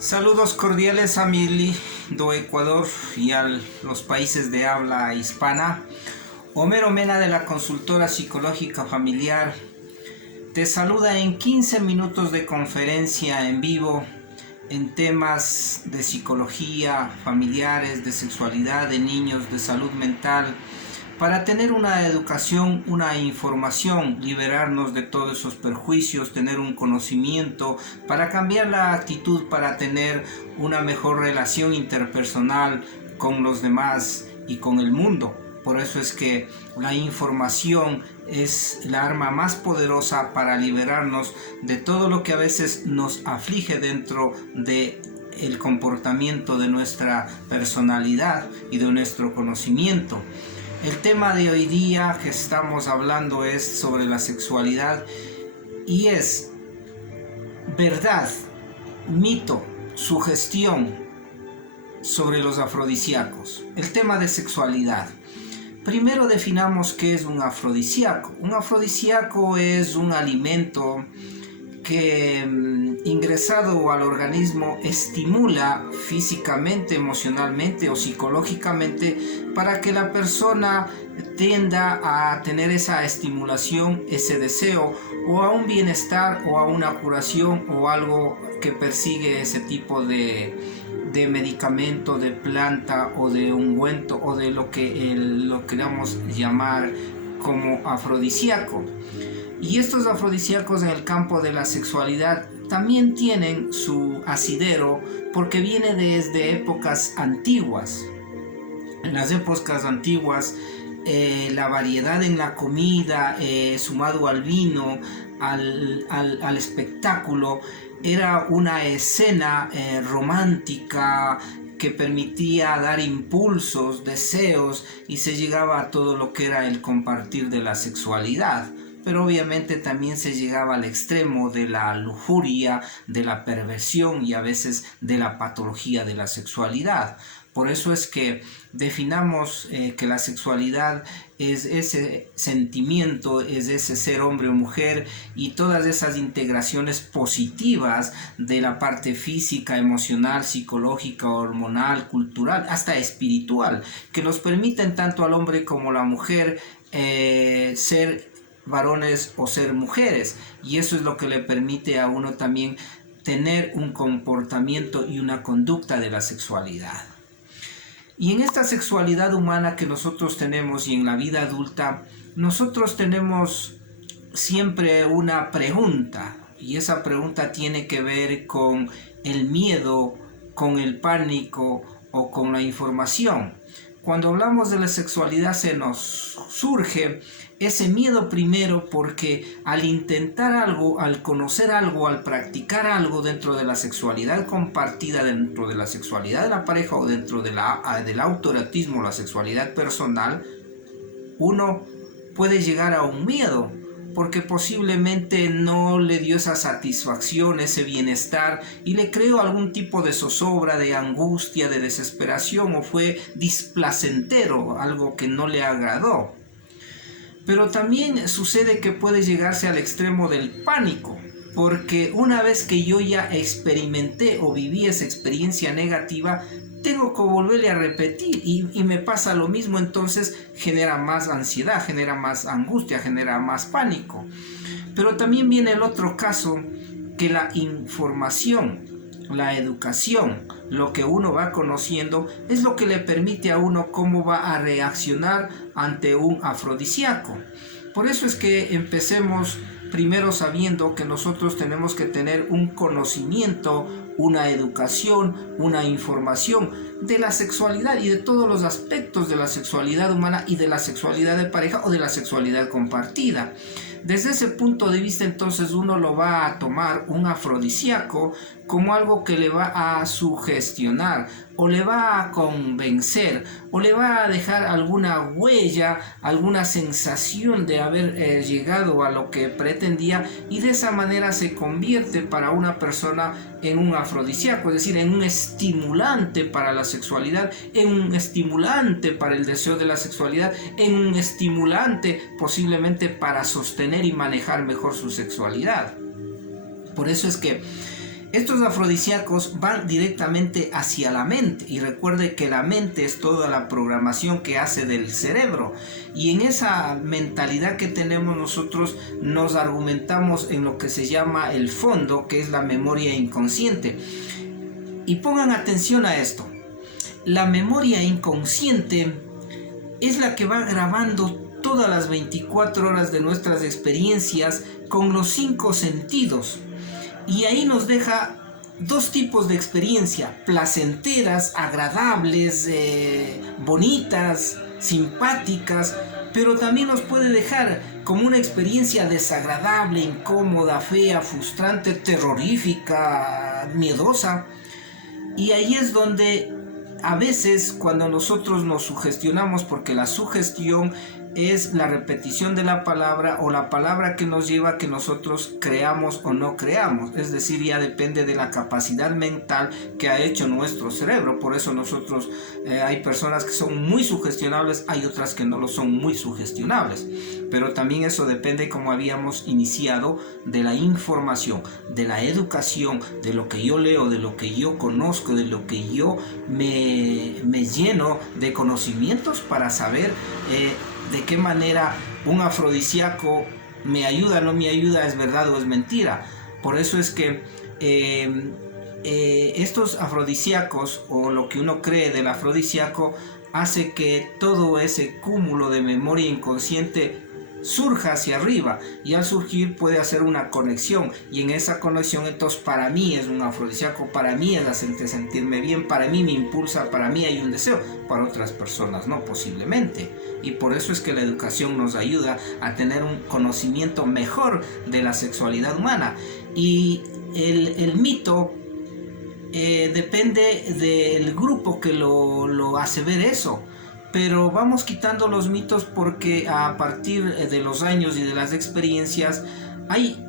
Saludos cordiales a mi do Ecuador y a los países de habla hispana. Homero Mena de la consultora psicológica familiar te saluda en 15 minutos de conferencia en vivo en temas de psicología, familiares, de sexualidad, de niños, de salud mental, para tener una educación, una información, liberarnos de todos esos perjuicios, tener un conocimiento, para cambiar la actitud, para tener una mejor relación interpersonal con los demás y con el mundo. Por eso es que la información es la arma más poderosa para liberarnos de todo lo que a veces nos aflige dentro de el comportamiento de nuestra personalidad y de nuestro conocimiento. El tema de hoy día que estamos hablando es sobre la sexualidad y es verdad, mito, sugestión sobre los afrodisíacos. El tema de sexualidad. Primero definamos qué es un afrodisíaco. Un afrodisíaco es un alimento que ingresado al organismo estimula físicamente, emocionalmente o psicológicamente para que la persona tienda a tener esa estimulación, ese deseo o a un bienestar o a una curación o algo que persigue ese tipo de medicamento, de planta o de ungüento o de lo que lo queramos llamar como afrodisíaco. Y estos afrodisíacos en el campo de la sexualidad también tienen su asidero porque viene desde épocas antiguas. En las épocas antiguas la variedad en la comida sumado al vino, al espectáculo, era una escena romántica que permitía dar impulsos, deseos y se llegaba a todo lo que era el compartir de la sexualidad. Pero obviamente también se llegaba al extremo de la lujuria, de la perversión y a veces de la patología de la sexualidad. Por eso es que definamos que la sexualidad es ese sentimiento, es ese ser hombre o mujer y todas esas integraciones positivas de la parte física, emocional, psicológica, hormonal, cultural, hasta espiritual, que nos permiten tanto al hombre como a la mujer ser varones o ser mujeres, y eso es lo que le permite a uno también tener un comportamiento y una conducta de la sexualidad. Y en esta sexualidad humana que nosotros tenemos y en la vida adulta, nosotros tenemos siempre una pregunta, y esa pregunta tiene que ver con el miedo, con el pánico o con la información. Cuando hablamos de la sexualidad se nos surge ese miedo primero porque al intentar algo, al conocer algo, al practicar algo dentro de la sexualidad compartida, dentro de la sexualidad de la pareja o dentro de del autoerotismo, la sexualidad personal, uno puede llegar a un miedo porque posiblemente no le dio esa satisfacción, ese bienestar y le creó algún tipo de zozobra, de angustia, de desesperación o fue displacentero, algo que no le agradó. Pero también sucede que puede llegarse al extremo del pánico, porque una vez que yo ya experimenté o viví esa experiencia negativa, tengo que volverle a repetir y me pasa lo mismo, entonces genera más ansiedad, genera más angustia, genera más pánico. Pero también viene el otro caso, que la información, la educación, lo que uno va conociendo es lo que le permite a uno cómo va a reaccionar ante un afrodisíaco. Por eso es que empecemos primero sabiendo que nosotros tenemos que tener un conocimiento, una educación, una información de la sexualidad y de todos los aspectos de la sexualidad humana y de la sexualidad de pareja o de la sexualidad compartida. Desde ese punto de vista entonces uno lo va a tomar un afrodisíaco como algo que le va a sugestionar o le va a convencer o le va a dejar alguna huella, alguna sensación de haber llegado a lo que pretendía y de esa manera se convierte para una persona en un afrodisíaco, es decir, en un estimulante para la sexualidad, en un estimulante para el deseo de la sexualidad, en un estimulante posiblemente para sostener y manejar mejor su sexualidad. Por eso es que Estos afrodisíacos van directamente hacia la mente, y recuerde que la mente es toda la programación que hace del cerebro, y en esa mentalidad que tenemos nosotros nos argumentamos en lo que se llama el fondo, que es la memoria inconsciente. Y pongan atención a esto: la memoria inconsciente es la que va grabando todas las 24 horas de nuestras experiencias con los 5 sentidos. Y ahí nos deja dos tipos de experiencia: placenteras, agradables, bonitas, simpáticas, pero también nos puede dejar como una experiencia desagradable, incómoda, fea, frustrante, terrorífica, miedosa. Y ahí es donde a veces, cuando nosotros nos sugestionamos, porque la sugestión es la repetición de la palabra, o la palabra que nos lleva a que nosotros creamos o no creamos, es decir, ya depende de la capacidad mental que ha hecho nuestro cerebro. Por eso nosotros, hay personas que son muy sugestionables, hay otras que no lo son muy sugestionables, pero también eso depende, como habíamos iniciado, de la información, de la educación, de lo que yo leo, de lo que yo conozco, de lo que yo me lleno de conocimientos para saber de qué manera un afrodisíaco me ayuda, no me ayuda, es verdad o es mentira. Por eso es que estos afrodisíacos, o lo que uno cree del afrodisíaco, hace que todo ese cúmulo de memoria inconsciente surja hacia arriba, y al surgir puede hacer una conexión, y en esa conexión entonces para mí es un afrodisíaco, para mí es hacerte sentirme bien, para mí me impulsa, para mí hay un deseo. Para otras personas no, posiblemente. Y por eso es que la educación nos ayuda a tener un conocimiento mejor de la sexualidad humana. Y el mito depende del grupo que lo hace ver eso. Pero vamos quitando los mitos, porque a partir de los años y de las experiencias hay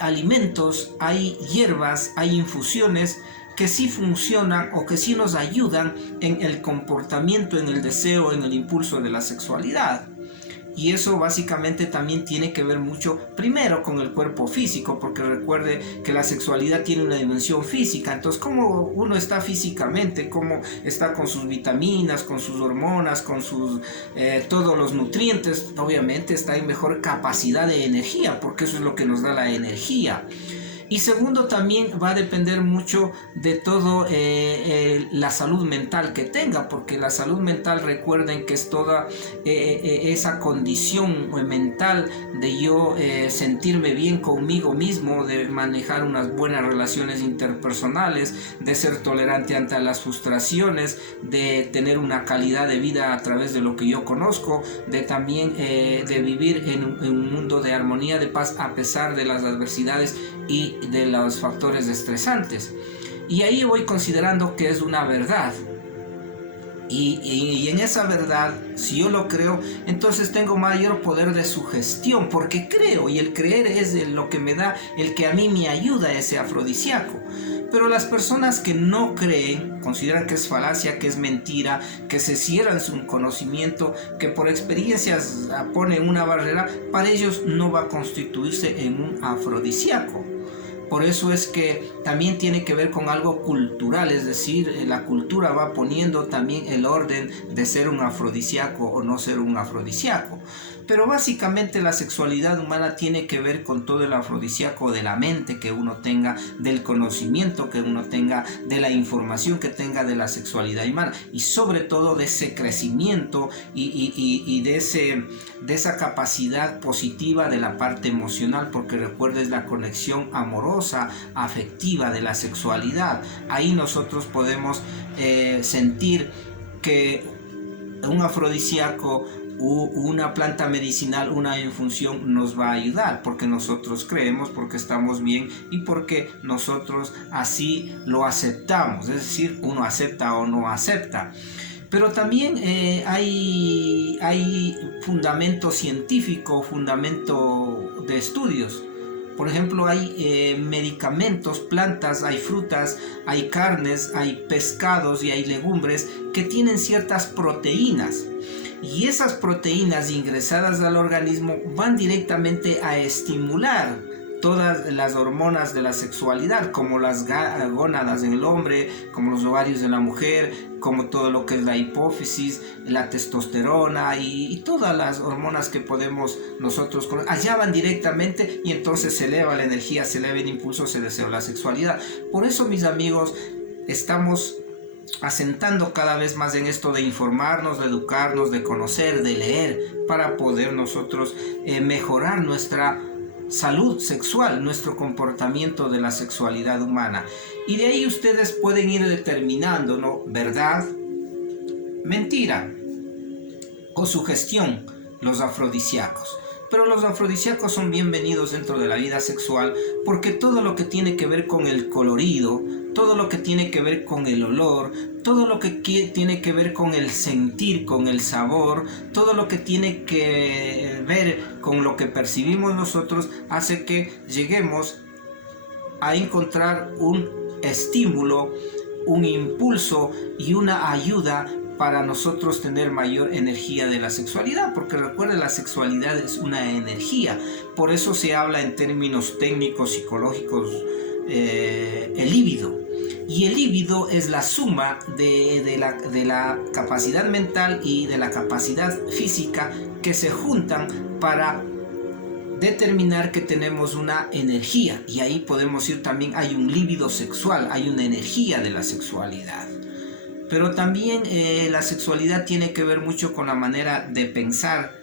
alimentos, hay hierbas, hay infusiones que sí funcionan o que sí nos ayudan en el comportamiento, en el deseo, en el impulso de la sexualidad. Y eso básicamente también tiene que ver mucho, primero, con el cuerpo físico, porque recuerde que la sexualidad tiene una dimensión física. Entonces, cómo uno está físicamente, cómo está con sus vitaminas, con sus hormonas, con sus todos los nutrientes, obviamente está en mejor capacidad de energía, porque eso es lo que nos da la energía. Y segundo, también va a depender mucho de todo la salud mental que tenga, porque la salud mental, recuerden que es toda esa condición mental de yo sentirme bien conmigo mismo, de manejar unas buenas relaciones interpersonales, de ser tolerante ante las frustraciones, de tener una calidad de vida a través de lo que yo conozco, de también de vivir en un mundo de armonía, de paz, a pesar de las adversidades y de los factores estresantes. Y ahí voy considerando que es una verdad, y en esa verdad, si yo lo creo, entonces tengo mayor poder de sugestión, porque creo, y el creer es lo que me da, el que a mí me ayuda, ese afrodisíaco. Pero las personas que no creen, consideran que es falacia, que es mentira, que se cierran su conocimiento, que por experiencias ponen una barrera, para ellos no va a constituirse en un afrodisíaco. Por eso es que también tiene que ver con algo cultural, es decir, la cultura va poniendo también el orden de ser un afrodisíaco o no ser un afrodisíaco. Pero básicamente la sexualidad humana tiene que ver con todo el afrodisíaco de la mente que uno tenga, del conocimiento que uno tenga, de la información que tenga de la sexualidad humana, y sobre todo de ese crecimiento y de esa capacidad positiva de la parte emocional, porque recuerdes la conexión amorosa, afectiva de la sexualidad. Ahí nosotros podemos sentir que un afrodisíaco, una planta medicinal, una infusión nos va a ayudar, porque nosotros creemos, porque estamos bien y porque nosotros así lo aceptamos, es decir, uno acepta o no acepta. Pero también hay fundamento científico, fundamento de estudios. Por ejemplo, hay medicamentos, plantas, hay frutas, hay carnes, hay pescados y hay legumbres que tienen ciertas proteínas. Y esas proteínas ingresadas al organismo van directamente a estimular todas las hormonas de la sexualidad, como las gónadas en el hombre, como los ovarios de la mujer, como todo lo que es la hipófisis, la testosterona y todas las hormonas que podemos nosotros conocer. Allá van directamente y entonces se eleva la energía, se eleva el impulso, se desea la sexualidad. Por eso, mis amigos, estamos asentando cada vez más en esto de informarnos, de educarnos, de conocer, de leer, para poder nosotros mejorar nuestra salud sexual, nuestro comportamiento de la sexualidad humana. Y de ahí ustedes pueden ir determinando, ¿no? Verdad, mentira o sugestión, los afrodisíacos. Pero los afrodisíacos son bienvenidos dentro de la vida sexual porque todo lo que tiene que ver con el colorido, todo lo que tiene que ver con el olor, todo lo que tiene que ver con el sentir, con el sabor, todo lo que tiene que ver con lo que percibimos nosotros, hace que lleguemos a encontrar un estímulo, un impulso y una ayuda para nosotros tener mayor energía de la sexualidad, porque recuerden, la sexualidad es una energía. Por eso se habla en términos técnicos, psicológicos, el líbido. Y el líbido es la suma de la capacidad mental y de la capacidad física que se juntan para determinar que tenemos una energía. Y ahí podemos ir también, hay un líbido sexual, hay una energía de la sexualidad. Pero también la sexualidad tiene que ver mucho con la manera de pensar,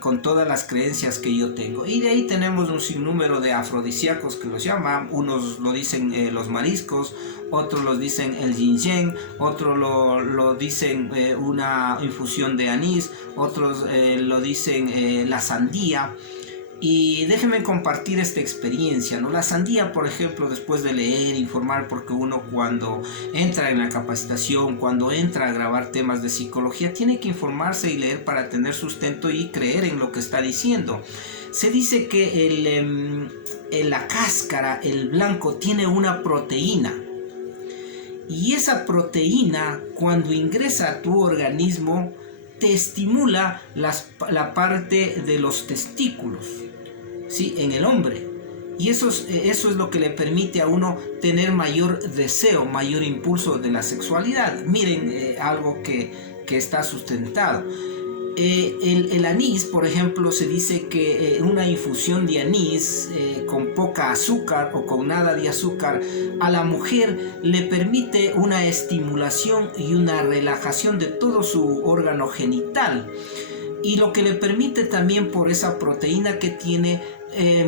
con todas las creencias que yo tengo. Y de ahí tenemos un sinnúmero de afrodisíacos que los llaman. Unos lo dicen los mariscos, otros los dicen el ginseng, otros lo dicen una infusión de anís, otros lo dicen la sandía. Y déjenme compartir esta experiencia, ¿no? La sandía, por ejemplo, después de leer, informar, porque uno cuando entra en la capacitación, cuando entra a grabar temas de psicología, tiene que informarse y leer para tener sustento y creer en lo que está diciendo. Se dice que la cáscara, el blanco, tiene una proteína. Y esa proteína, cuando ingresa a tu organismo, te estimula la parte de los testículos, ¿sí? En el hombre. Y eso es lo que le permite a uno tener mayor deseo, mayor impulso de la sexualidad. Miren, algo que está sustentado. El anís, por ejemplo, se dice que una infusión de anís con poca azúcar o con nada de azúcar a la mujer le permite una estimulación y una relajación de todo su órgano genital, y lo que le permite también, por esa proteína que tiene,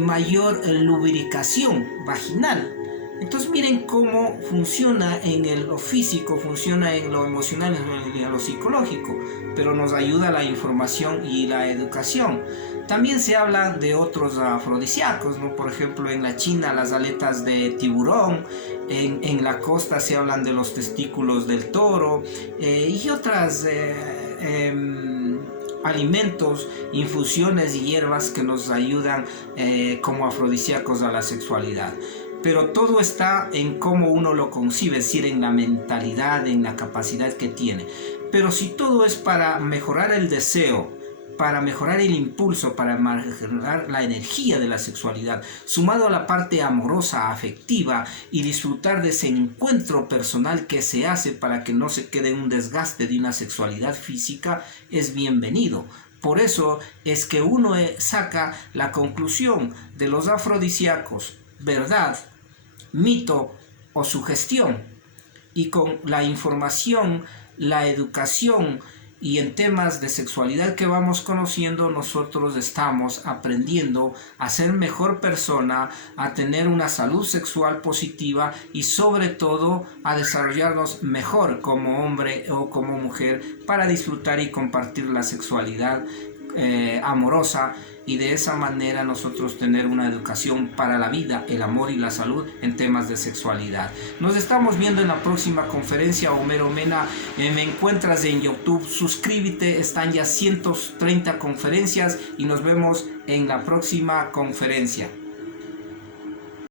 mayor lubricación vaginal. Entonces miren cómo funciona en lo físico, funciona en lo emocional, en lo psicológico, pero nos ayuda la información y la educación. También se habla de otros afrodisíacos, ¿no? Por ejemplo, en la China, las aletas de tiburón, en la costa se hablan de los testículos del toro, y otras alimentos, infusiones y hierbas que nos ayudan como afrodisíacos a la sexualidad. Pero todo está en cómo uno lo concibe, es decir, en la mentalidad, en la capacidad que tiene. Pero si todo es para mejorar el deseo, para mejorar el impulso, para mejorar la energía de la sexualidad, sumado a la parte amorosa, afectiva, y disfrutar de ese encuentro personal que se hace para que no se quede un desgaste de una sexualidad física, es bienvenido. Por eso es que uno saca la conclusión de los afrodisíacos: verdad, mito o sugestión. Y con la información, la educación y en temas de sexualidad que vamos conociendo, nosotros estamos aprendiendo a ser mejor persona, a tener una salud sexual positiva y sobre todo a desarrollarnos mejor como hombre o como mujer para disfrutar y compartir la sexualidad amorosa, y de esa manera nosotros tener una educación para la vida, el amor y la salud en temas de sexualidad. Nos estamos viendo en la próxima conferencia. Homero Mena, me encuentras en YouTube, suscríbete, están ya 130 conferencias y nos vemos en la próxima conferencia.